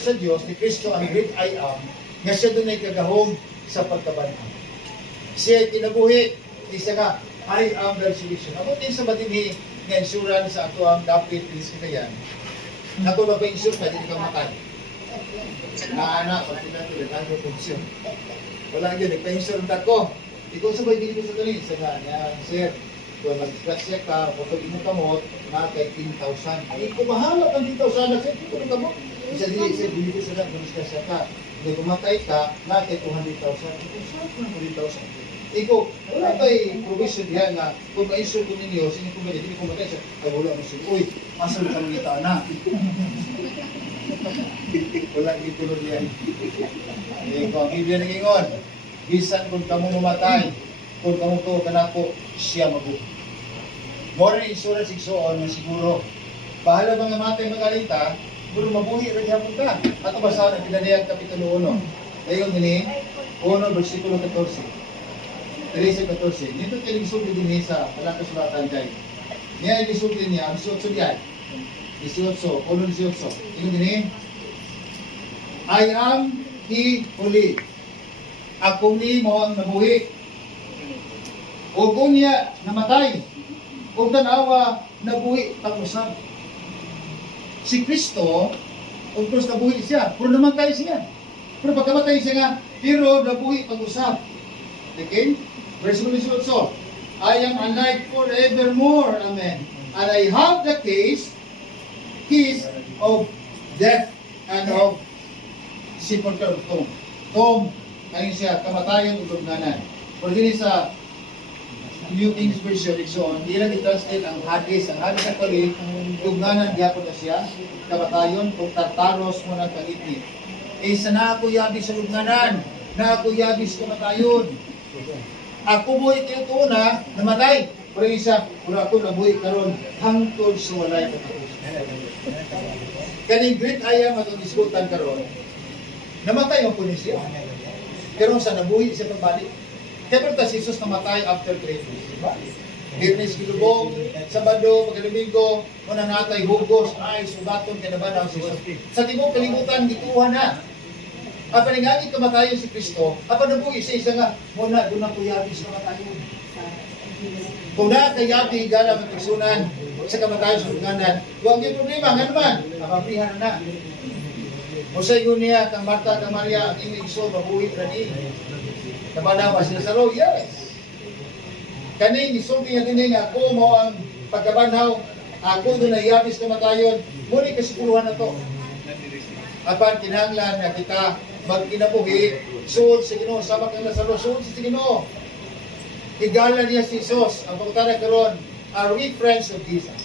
sa Dios ni Kristo ang great I am, nga siya dunay kagahom sa pagkabanhaw. Siya kinabuhi, isa nga I am the resurrection. Ako din sa madinhi nga insurance sa ato ang dapit pilis kitayan. Ako na ba insure na hindi ka matay? Anak, pag pinatuloy, ano function? Wala yun, nagpa-insure na ko. Ikaw sabay din ko sa tuloy. Isa nga, sir, kung mag-discuss ka, kapag mo kamot, na kay 10,000. Ay, kung mahalap ang 10,000, sir, kung kamot. Isa din, sir, din ko sa lang, mag-discuss ka. Kung kumatay ka, na kay 200,000. Kung saan ko ng 200,000? Ikaw, wala ba'y provision diyan nga, kung ma-insure ko ninyo, sino kung hindi ko matay siya, ay wala mo siya, uy, masal ka mga na. Wala gitulog yan. Ikaw, ang Biblia nag-ingon, bisan kung kamo mamatay, kung kamo to kanako, siya mabuhay. More na insurance igsoon na siguro, bahala mga matay magalinta, siguro mabuhi rin hapon ka. At basa na pinanayag Kapitulo 1. Ngayon din 1 versikulo 14. 13-14. Dito kayo isulit din sa walang kasulatan dyan. Niya isulit niya, ang 18 diyan. 18, 1-18. Ito din I am He who live. Ako ni mo ang nabuhi. O kung niya namatay, o tanawa nabuhi pag-usap. Si Kristo, o Diyos nabuhi siya, pero namatay siya. Pero pagkamatay siya nga, pero nabuhi pag-usap. Okay? Verse 18. I am alive forevermore. Amen. And I have the keys of death and of sepulchre of tomb. Tomb, ayun siya, kamatayon o lugnanan. Pero din sa New King Version, so, hindi lang i-translate ang Hades. Ang Hades actually, lugnanan, gyapon na siya. Kamatayon, kung tartaros mo ng kalitni. Eh, sana ako yabis sa lugnanan. Na ako yabis kamatayon. Ako buhay kayo ito na, namatay. Pero isa, kung ako nabuhay karon hangtod sa walay katapos. Kaning great I am atong diskutan karon, namatay mo po ni siya. Pero sa nabuhay siya pagbalik. Kaya pero si Jesus namatay after 3 days. Diba? Birnis kilubong, Sabado, pagkadomingo, muna natay hugos, ay, subaton, kanaban si Jesus. Sa tibok kalimutan, gituhan na. At paningagit kamatayon si Kristo, at panabuhi sa isa nga, muna, doon na kuyabi sa kamatayon. Kung na kayabi, gala ng pagsunan sa kamatayon sa luganan, huwag yung problema, nga naman, napabrihan na. O sa iyo niya, kang Marta, kang Maria, ang imig so, mabuhi na ni. Nabanawa sila sa road, yes. Kaning, isulti nga din nga, ako mo ang pagkabanhaw, ako doon na iyabis kamatayon, muli kasiguluhan na to. Apan kinahanglan na kita magkinabuhi, suod sa Ginoo, sama kang nasa suod sa Ginoo. Higala niya si Jesus, ang pagkutana karon, are we friends of Jesus?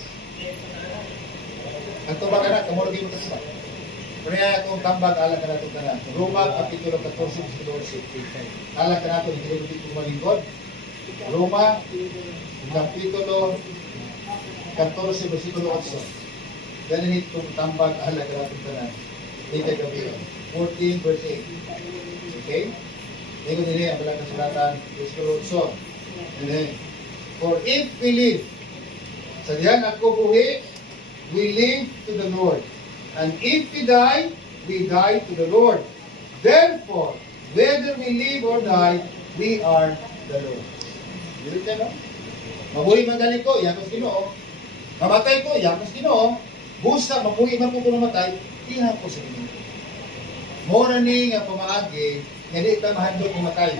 Ang tubag anak, kamorgi mo kasi ba? Pero yan akong tambag, alam ka natin ka na. Roma, Kapitulo 14, Kapitulo 16. Alam ka natin, hindi ko dito malingkod. Roma, Kapitulo 14, versikulo 8. Ganun itong tambag, alam ka natin ka na. Dito gabi. 14 verse 8. Okay? Ito din ang balang kasulatan. Versikulo 8. And then, for if we live, sa diyan ako buhi, we live to the Lord. And if we die to the Lord. Therefore, whether we live or die, we are the Lord. Dito ka, no? Mabuhi man galing ko, yakos Ginoo. Mamatay ko, yakos Ginoo. Busa, mabuhi man ko kung namatay, iha ko sa Ginoo. Mora ni nga pamaagi, hindi ka mahandog pumatay.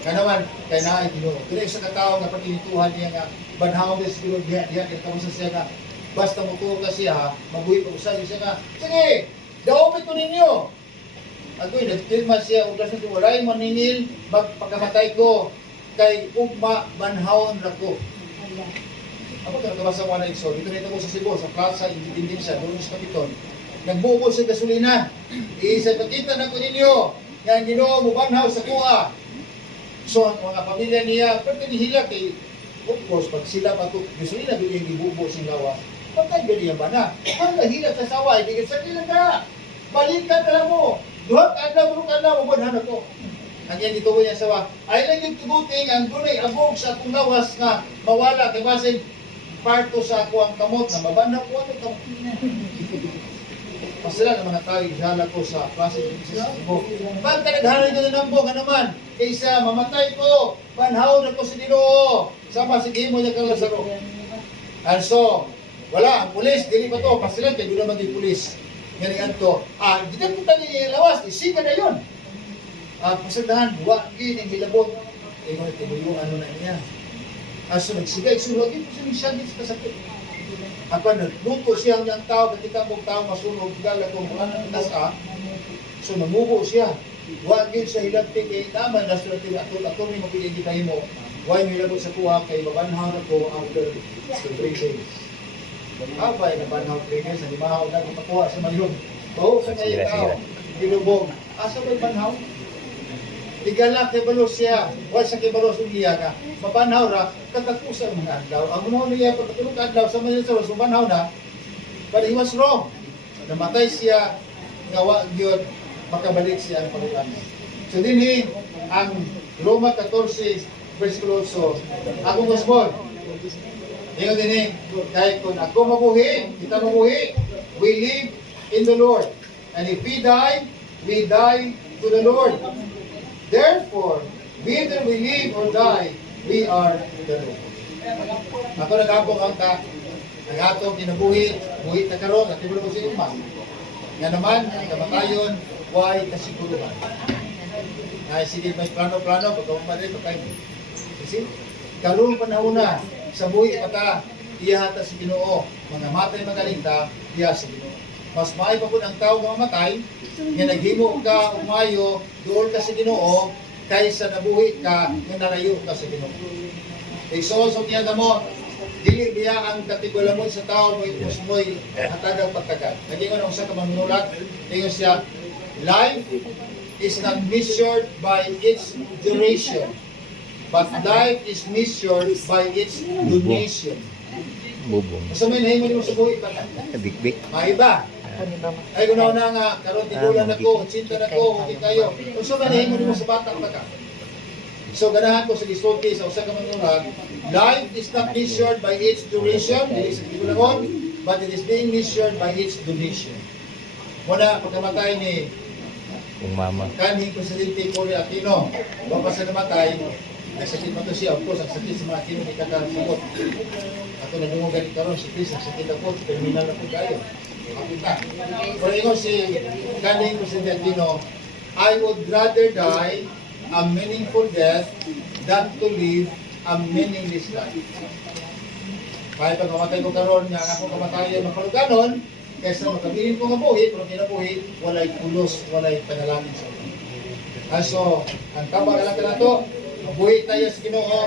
Kanaman, kay naay Ginoo. Kaya sa katao nga patinituhan niya nga, banhaw des Ginoo diya, kaya kamusta siya nga, basta mo ko kasi ha, mabuhi pa usan siya nga, sige, daopit ko ninyo. Ako'y nagtirma siya, o kasi walay maningil, magpakamatay ko, kay ugma banhawon ra ko. Ako ito nakabasa mo na iso, dito nito ko sa Cebu, sa Plaza Independencia, doon sa Kapiton. Nagbubo sa gasolina. Isa pakita na ko ninyo, yan Ginoo mo banhaw sa kuha. So ang mga pamilya niya, pero kanihila kay, of course, pag sila pa ito, gasolina doon yung ibubo sa gawa. Pagkay ganyan ba na? Ang kahilap sa sawa, ibigay sa kailan ka. Balikan ka lang mo. Duhat ka na, bro ka na, mabanhan ako. Ang yan dito niya sawa, ay lang yung tuguting, ang dunay abog sa akong lawas nga mawala, kay basin, parto sa ako ang kamot, na mabanhan ko ang kamot. Pasala ng mga tao, ihala ko sa klase ng isa mo. Pag kanaghanan ko ng nambong, ano man, kaysa mamatay ko, banhaw na ko sa Ginoo. Sama si Imo niya kang Lazaro. And so, wala, ang pulis, dili pa to, pasala, kaya doon naman yung pulis. Ngayon to, di ka punta niya lawas, isika na yun. Pasadahan, buwa, yung bilabot. Mo tinuyo ano na niya. So nagsigay sulod din siya ni Shaggy sa kasakit. Ako nagluto siya ng tao kita mong tao masunog dala kung ano nas So namubo siya. Wa gyud sa hilabti kay naman na sulod ato ni mapili kita mo. Wa mi labot sa kuha kay mabanhaw na ko after 3 days. Abay na banhaw 3 days ani mahaw na makuha sa mayong. Oo sa kay tao. Gilubog. Asa ba banhaw? Igala kay balos siya, wala sa kay balos niya ka. Mabanhaw ra katapusan mga adlaw. Ang unahon niya pagkatulog adlaw sa mga sa mabanhaw na. But he was wrong. Namatay siya nga wa gyud makabalik siya ang Panginoon. So dinhi ang Roma 14 versikulo 8. Akong gospel. Ingon dinhi kay kun ako mabuhi, kita mabuhi, we live in the Lord. And if we die to the Lord. Therefore, whether we live or die, we are the Lord. Ako nag-abong ang ang atong kinabuhi, buhi na karon, at ibulo ko sa iman. Nga naman, ang kamatayon, why kasiguruhan. Sige, may plano-plano, pagkakumarin, kasi, karoon panahon na, sa buhi pata, iya hata si Ginoo, mga matay magalinta, iya si Ginoo. Mas maay pa po ang tao na mamatay, nga naghimo ka, umayo, doon ka sa Ginoo, kaysa nabuhi ka, nga nalayo ka sa Ginoo. Isoso niya na mo, dili niya ang katigulamon sa tao mo ipos mo'y hatagang pagtagal. Nagingon ang usa ka manunulat, tingin siya, life is not measured by its duration, but life is measured by its donation. Bubong. Sa may nahimo mo sa buhi pa. Big. Maiba. Ay kunaw na nga, karon tigulan ako, sinta na ko, okay kayo. Kung so ganahimo mo sa batang baka. So ganahan ko sa gisulti sa usa ka manunulat, life is not measured by its duration, dili sa tigulangon, but it is being measured by its donation. Muna pagkamatay ni Kung mama. kanhi Presidente Cory Aquino, bago sa namatay, nagsakit man to siya, of course, ang sakit sa mga Aquino ni kakasagot. Ako na dungo ganit karon si Chris, ang sakit ako, terminal na po kayo. Makita. Pero ingon si kanhi Presidente Aquino, I would rather die a meaningful death than to live a meaningless life. Kahit pag mamatay ko karon nga ako kamatayan ng kaluganon, kaysa makabilin ko nga buhi, pero kinabuhi, walay pulos, walay panalangin sa Ginoo. So, ang tabang lang na to, mabuhi tayo sa Ginoo,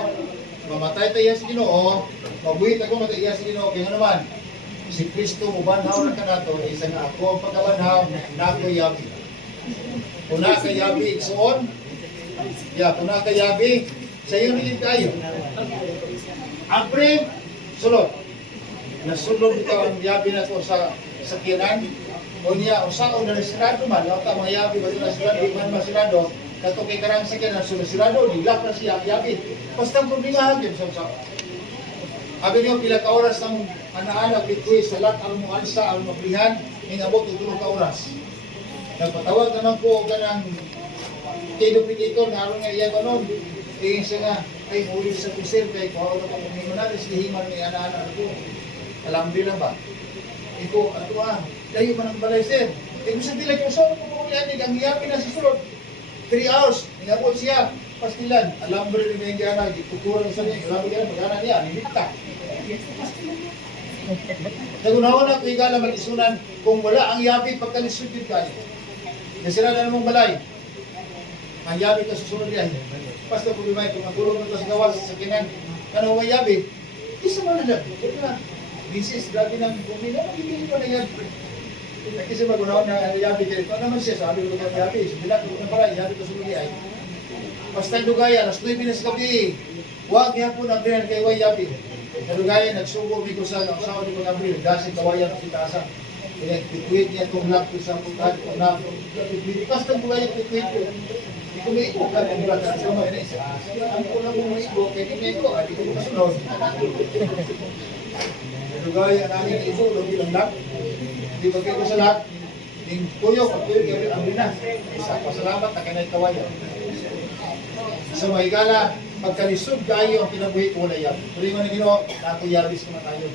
mamatay tayo sa Ginoo, mabuhi tayo matay sa Ginoo, kaya naman, si Kristo mubanhaw na kanato, isa nga ako ang pagkabanhaw, na ako yabi. Una ka yabi, igsoon, una ka yabi, sa iyo rin tayo. Apre, sulod. Nasulog ito ang yabi na to sa sakyanan. O niya, usaon na nasirado man, lahat ang mga yabi ba nasirado, di man masirado, kato kay karang sakyanan, nasirado, nilak na siya yabi. Basta ang problema hagin sa usaon. Abi niyo, pila ka oras ng anak-anak, bituwi sa lahat ang mga alsa, ang mablihan, ingabot, tutulong ka oras. Nagpatawag naman po ka ng kinupilitor, naroon nga iya ganon. Tingin siya nga, ay muli sa kusir, kay kuhaw na kung minanalis, lihiman ni anak-anak ako. Alhamdulillah ba? Iko, ato layo man ang balay sir. Iko sa dilay ko, so, kung yan, ang hiyapin na sa sulod. 3 hours, ingabot siya, pastilan. Alhamdulillah na yung gana, ikukuran sa niya, alhamdulillah, magana niya, nimita. Nagunawan na kung igala mag-isunan, kung wala ang yabi, pagkalisudid ka. Nasira na namang balay. Ang yabi ka susunod yan. Basta kung lumay, kung magulong na sa gawas sa kinan, ano may yabi? Isa mo na lang. Bisis, grabe ng bumi na, magiging ko na yan. Kasi magunawan na yabi kayo. Ano naman siya, sabi ko na yabi. Sabilang ko na pala, yabi ka susunod yan. Basta dugaya, alas 9 na sa gabi. Huwag niya po na binan kay yabi. Dugaya, nagsubo mi ko sa asawa ni Pag-Abril. Gasing kawayan sa tasa. Pituit niya itong lap sa pagkakit ko na. Basta dugaya, pituit ko. Hindi ko may ibo ka ng bulat sa sama. Ang ko lang mo may ibo, kaya hindi ko, hindi ko kasunod. Dugaya, namin ibo, lagi lang lap. Hindi ba kayo sa lahat? ning tuyo kay ang bina. Isa pasalamat na kanay kawayan. So mahigala pagkalisod kayo ang kinabuhi ko wala yan. Tulingon ni Ginoo, na ako yabis naman tayo.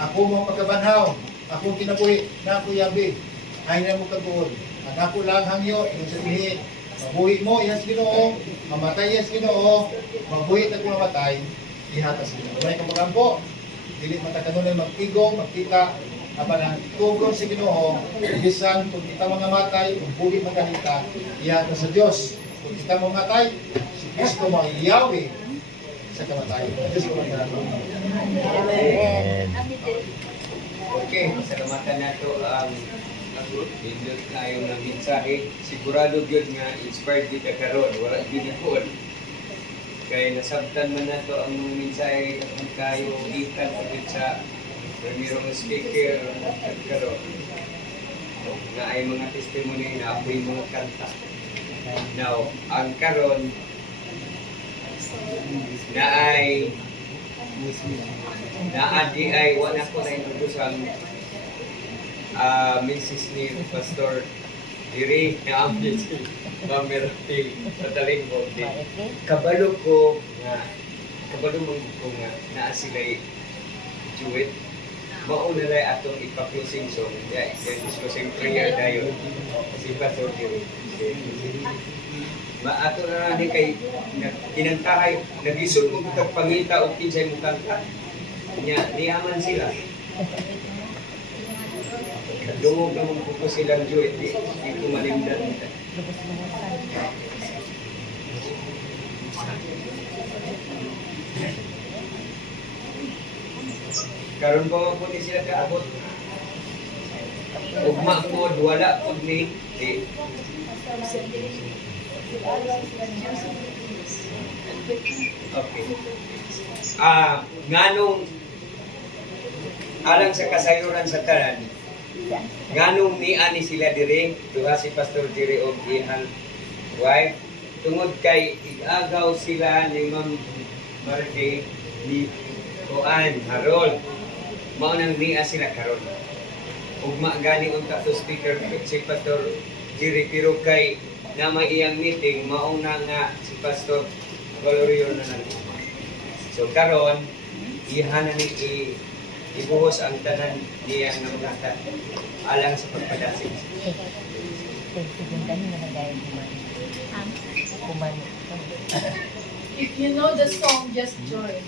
Ako mo pagkabanhaw, ako kinabuhi, na ako yabi. Ay na mo kabuon. Ang ako lang hangyo, ibig sabihin, mabuhi mo, ihas Ginoo, mamatay ihas Ginoo, mabuhi at kung mamatay, ihatas Ginoo. May kamagampo, dili matakanunan magtigong, magkita, apan ang tugon si Ginoo, bisan kung kita mga matay, kung buhi magkanita, ihatas sa Diyos. Kung kita mga matay, si Kristo mo iyawi sa kamatayan. Diyos ko magkanito. Amen. Okay, salamatan nato ang pindot tayo ng mensahe. Sigurado gyud nga inspired gyud ka karon, wala gyud ipon. Kay nasabtan man nato ang mga mensahe kung kayo gikan pagit sa primerong speaker karon. Na ay mga testimony na apoy mga kanta. Now, ang karon na ay naadi ay wala ko na introduce Mrs. ni Pastor Diri na amin si Mamerti Pataling mo. Kabalo ko nga naa sila'y Jewett. Mauna lang atong ipa-closing song. Yeah, closing prayer dayon. Si Pastor Diri. Ato na rin kay kinantahay, nagisod mo kitang pangita o kinsay mo kanta. Niyaman sila. Dumog na mong po silang Jewett, di ko malimdan. Karon pa man po ni sila kaabot. Ugma po, wala po ni. Okay. Nganong alang sa kasayuran sa tanan, nganong niani sila dire, duha si Pastor Diri og iyang wife, tungod kay igagaw sila ni Ma'am Marque ni Kuan Harold. Mao nang niya sila karon. Ugma gani unta to speaker si Pastor Diri pero kay na iyang meeting mauna nga si Pastor Valorio na nang. So karon ihanan ni ibuhos ang tanan niya ng mga alang sa pagpadasig. If you know the song, just join.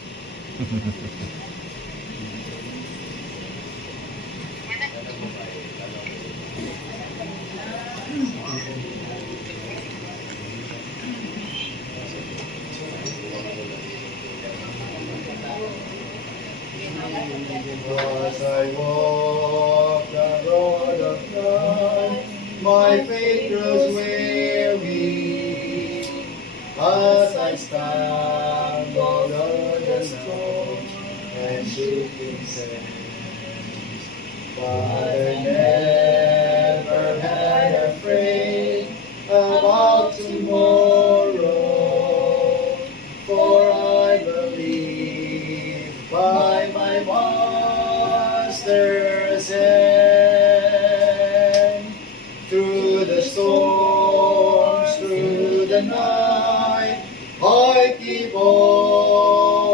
As I walk the road of life, my faith grows weary. As I stand on the stone and shooting sands, Father never had afraid about tomorrow, for I believe by my Master's hand. Through the storms, through the night, I keep holding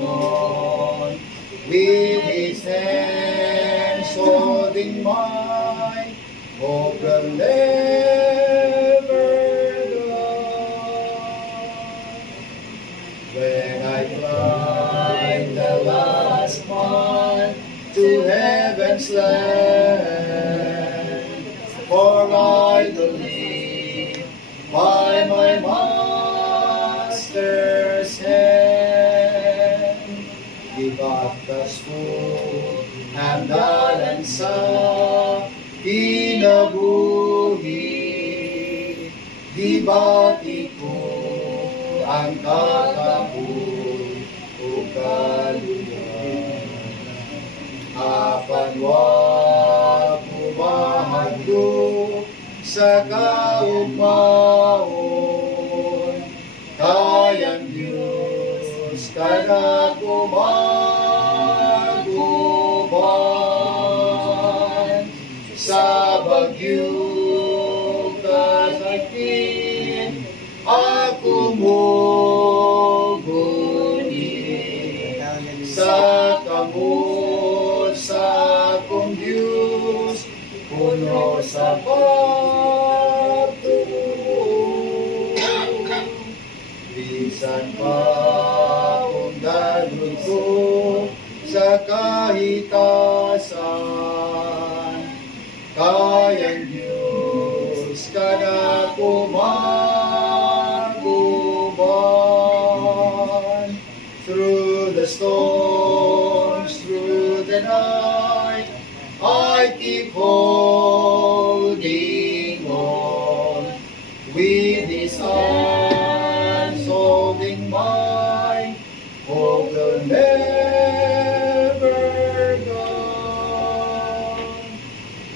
on. With His hands holding mine, hope will never die. When I climb the last mile to heaven's land, for I believe by my Master's hand. Di batas po handalan sa kinabuhi, di bati ko ang kakabuhi o kaluyan. Apan wa pumahagdo sa kaugmaon, kayang Diyos kada kumaguban sa bagyo kasakit, ako muguni sa kamot sa akong Diyos, puno sa pagtuo. Bisan pa kung danon ko sa kahitasan, kayang Diyos ka na kumaguban. Through the storms, through the night, I keep holding on with His arms holding mine. Hope will never gone.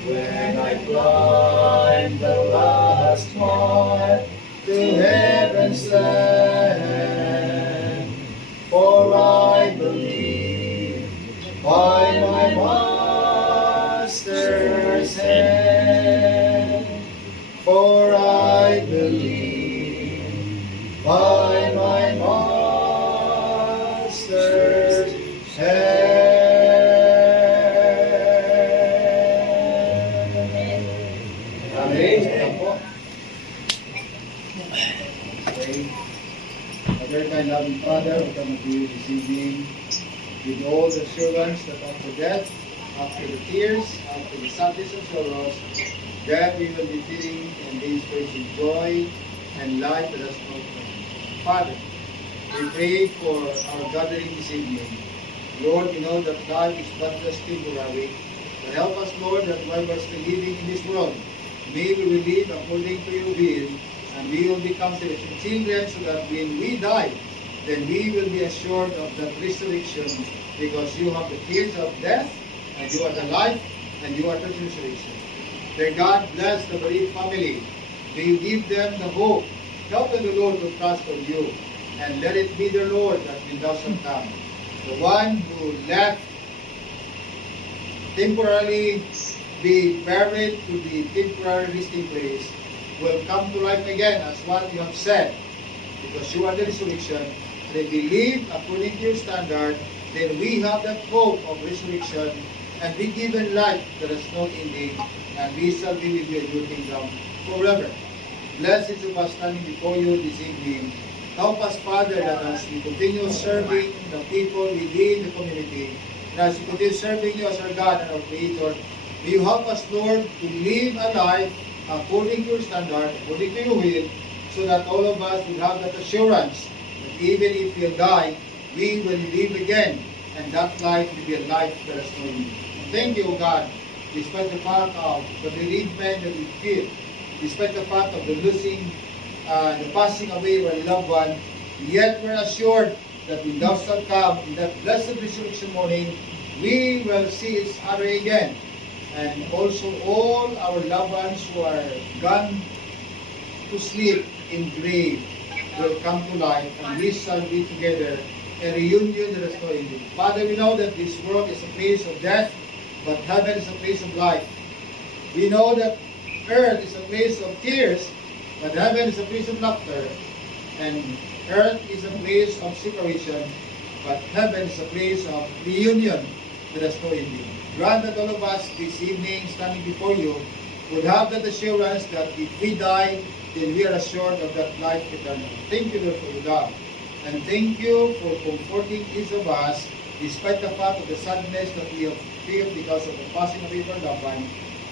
When I climb the last mile to heaven's land, for I believe by my Master's hand. For I believe by my Master's hand. Amen. Ayan po. Okay. Our kind loving Father, we come to you this evening with all the assurance that after death, after the tears, after the sadness and sorrows, that we will be feeling and be experiencing joy and light that has no end. Father, we pray for our gathering this evening. Lord, we know that life is but just temporary, but help us, Lord, that while we're still living in this world, may we will live according to your will, and we will become celestial children, so that when we die, then we will be assured of that resurrection, because you have the keys of death, and you are the life, and you are the resurrection. Dear God, bless the bereaved family. May you give them the hope. Help them, the Lord, to trust on you, and let it be the Lord that when thou shalt come. The one who left temporarily be buried to the temporary resting place will come to life again, as what you have said, because you are the resurrection. And if we live according to your standard, then we have that hope of resurrection and be given life that has no ending, and we shall be with you in your kingdom forever. Bless each of us standing before you this evening. Help us, Father, that as we continue serving the people within the community, and as we continue serving you as our God and our Creator, may you help us, Lord, to live a life according to your standard, according to your will, so that all of us will have that assurance that even if we die, we will live again, and that life will be a life that is no end. Thank you, O God, despite the fact of the bereavement that we feel, despite the fact of the losing, the passing away of our loved one, yet we're assured that when thou shalt come in that blessed resurrection morning, we will see each other again. And also all our loved ones who are gone to sleep in grave will come to life, and we shall be together, a reunion that is no ending. Father, we know that this world is a place of death, but heaven is a place of life. We know that earth is a place of tears, but heaven is a place of laughter. And earth is a place of separation, but heaven is a place of reunion that has no ending. Grant that all of us this evening, standing before you, would have that assurance that if we die, then we are assured of that life eternal. Thank you, Lord, for your love. And thank you for comforting each of us, despite the fact of the sadness that we have felt because of the passing away of our loved one.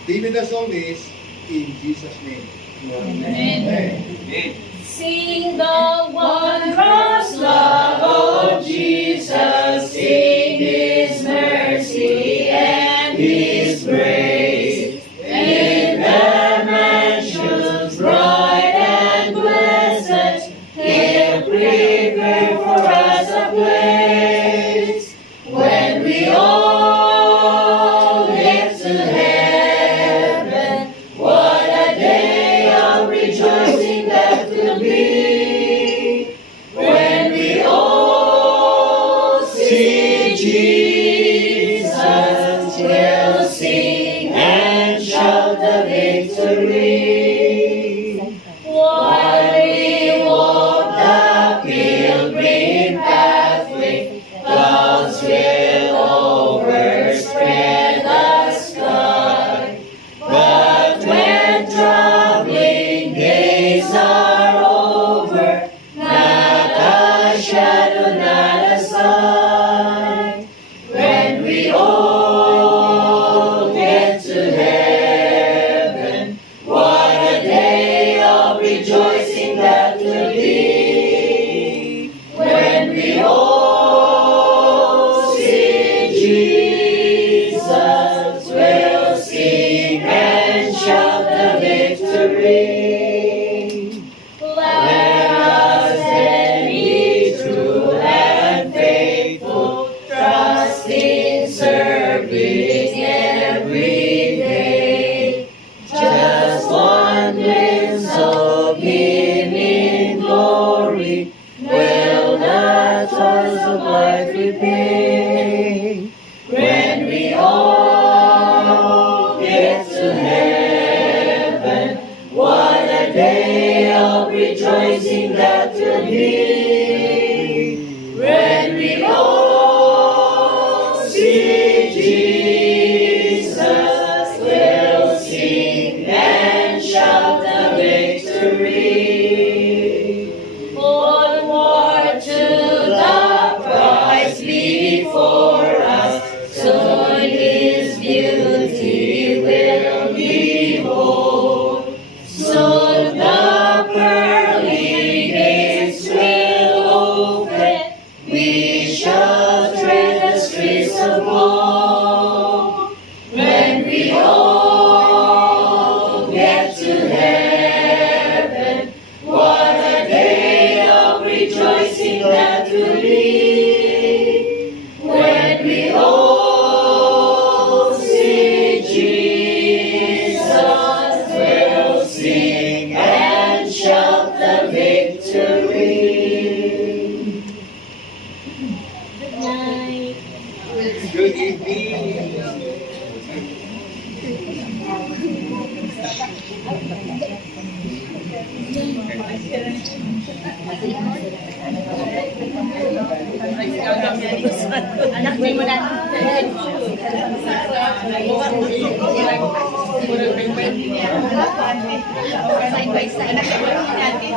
Be with us always, in Jesus' name. Amen. Amen. Sing the wondrous love of Jesus, sing His mercy and His grace. In the mansions bright and blessed, He'll prepare for us a place. When we all get to heaven, what a day of rejoicing that will be. When we all see the victory. While we walk the pilgrim pathway, clouds will overspread the sky. But when troubling days are over, not a shadow, not a sign. When we all get to heaven, what a day of rejoicing that will be. When we all see Jesus, we'll sing and shout the victory. Let us then be true and faithful, trusting, serving every day. Just one glimpse of Him in glory will the toils of life repay. When we all get to heaven, what a day of rejoicing that will be. When we all see Jesus, we'll sing and shout the victory. Onward to the prize before us, soon His beauty will behold. Soon the pearly gates will open, we shall tread the streets of gold. When we all get to heaven, what a day of rejoicing that will be. When we all see Jesus, we'll sing and shout the victory. Good night. Good evening. Anak mo na. Side by side.